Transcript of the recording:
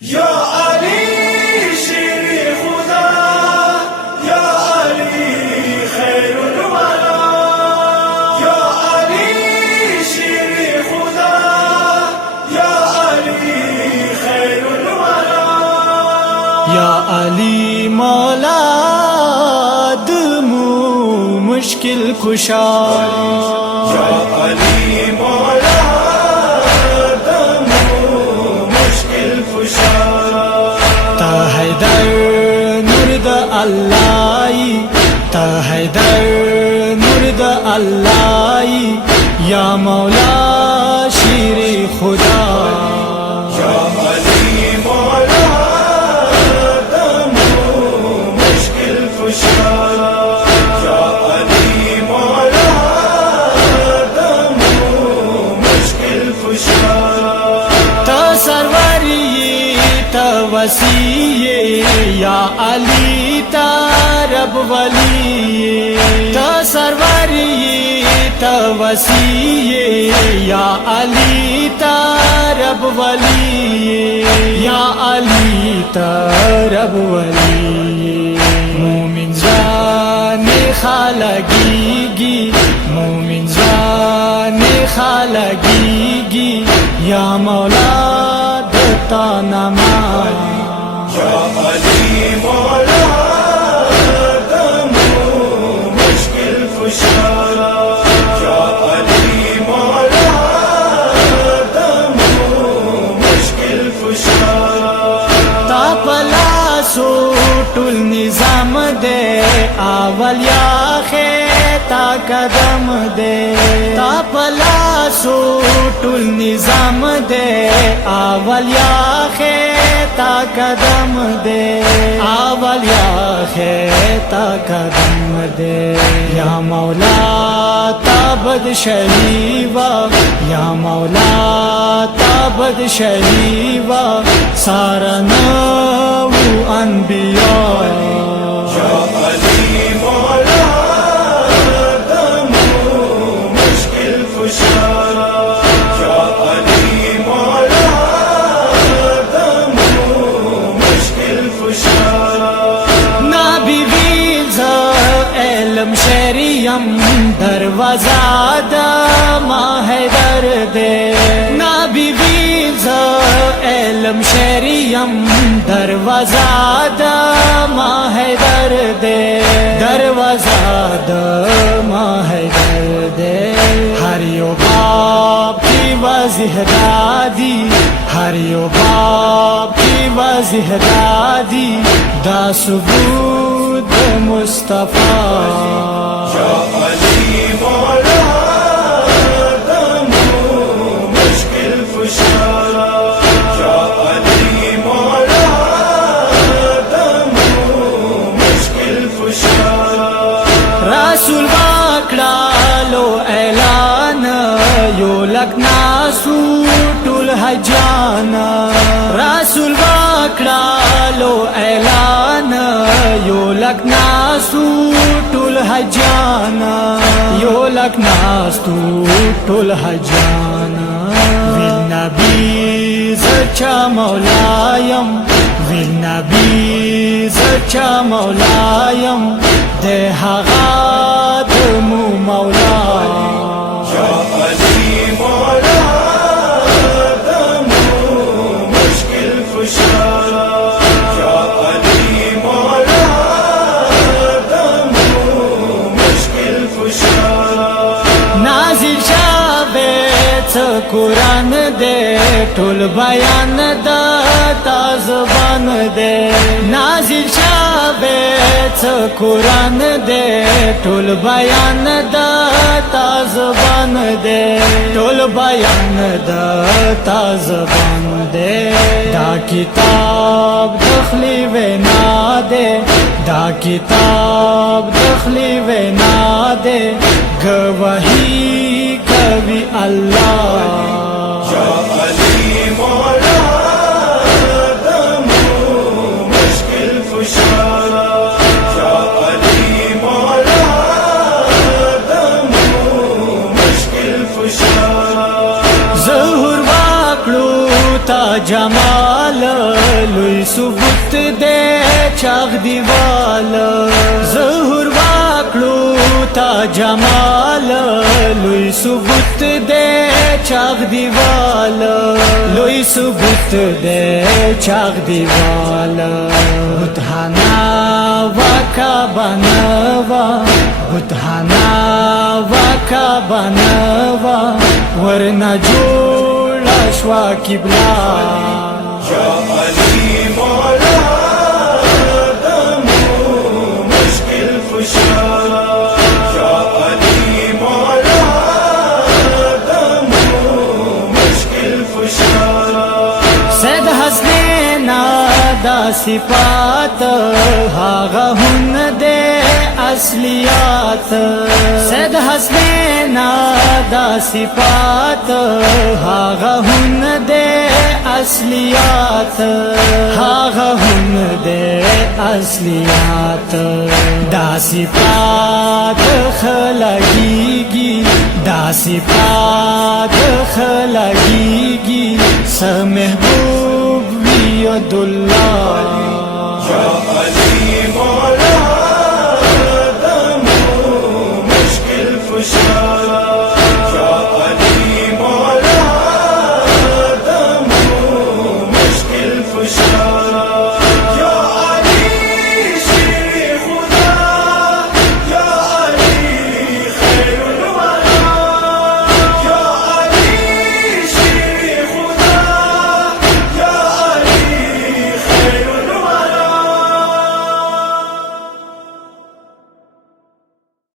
या अली शेर खुदा, या अली खैरुल वरा, या अली शेर खुदा, या अली खैरुल वरा। या अली मौला दमू मुश्किल कुशा, या अली मौला ता हैदर मुर्द अल्लाई, ता हैदर मुर्द अल्लाई, या मौला शीर खुदा। या अली मौला दमू मुश्किल कुशा, या अली मौला दमू मुश्किल कुशा। ता सरवरी ता वसीये, या अली ता रब वली, ता सरवरी ता वसीये, या अली ता रब वली, या अली ता रब वली। मोमिन जाने खालगीगी, मोमिन जाने खालगीगी, या मौला देता नमाज। या अली मौला दमू मुश्किल कुशा, या अली मौला दमू मुश्किल कुशा। तापला सोटुल निजाम दे आवलिया खे ता कदम दे, तापला सोटुल निजाम दे आवलिया खे ता कदम दे, आवलिया खे ता कदम दे। या मौला ताबद शरीवा, या मौला ताबद शरीवा, सारा नऊ अनबिया। या अली मौला दमू मुश्किल कुशा, या अली मौला दमू मुश्किल कुशा। ना बीवीज एलम शरियम दरवाजा दा माहदर दे, ना बीवीज एलम शरियम दरवाजा दा माहदर दे, दरवाजा दा माहदर दे। हरियो बाप की वज़ीह दादी, हरियो बाप की वज़ीह दादी, दा सुबूत मुस्तफा। या अली मौला दमू मुश्किल कुशा, या अली मौला दमू मुश्किल कुशा। रसूल वाकड़ा लो ऐलान, यो लगना सूटुल हजाना, रसूल वाकड़ा लो ऐलान, यो लगना सूटुल हजाना, यो लगना सूटुल हजाना। विल नबी ज़चा मौलायम, विल नबी ज़चा मौलायम, दे हगाद मु मौला। या अली मौला दमू मुश्किल कुशा, या अली मौला दमू मुश्किल कुशा। नाज़िल शाबेत कुरान दे, ठुल बयान दा ताज़बान दे, नाज़िल शाबेत कुरान दे, ठुल बयान दा ताज़बान दे, ठुल बयान दा ताज़बान दे। दा किताब दखली वे ना दे, दा किताब दखली वे ना दे, गवाही कवि अल्लाह। या अली मौला दमू मुश्किल कुशा, या अली मौला दमू मुश्किल कुशा। ज़हुर वाकड़ू ता जम جمال لوی ثبوت دے چاغ دیوال ظهور واکلو تا جمال لوی ثبوت دے چاغ دیوال لوی ثبوت دے چاغ دیوال بتانا وکا بنوا بتانا وکا بنوا ورنہ جوڑا شوا قبلہ یا علی مولا دمو مشکل کشا یا علی مولا دمو مشکل کشا سید حسنین دا صفات هاغا ہن دے اصلیات سید حسنین دا صفات هاغا ہن دے اصلیات هاغا ہن دے اصلیات دا صفات خلقیگی دا صفات خلقیگی سمحبوب وید اللہ یا علی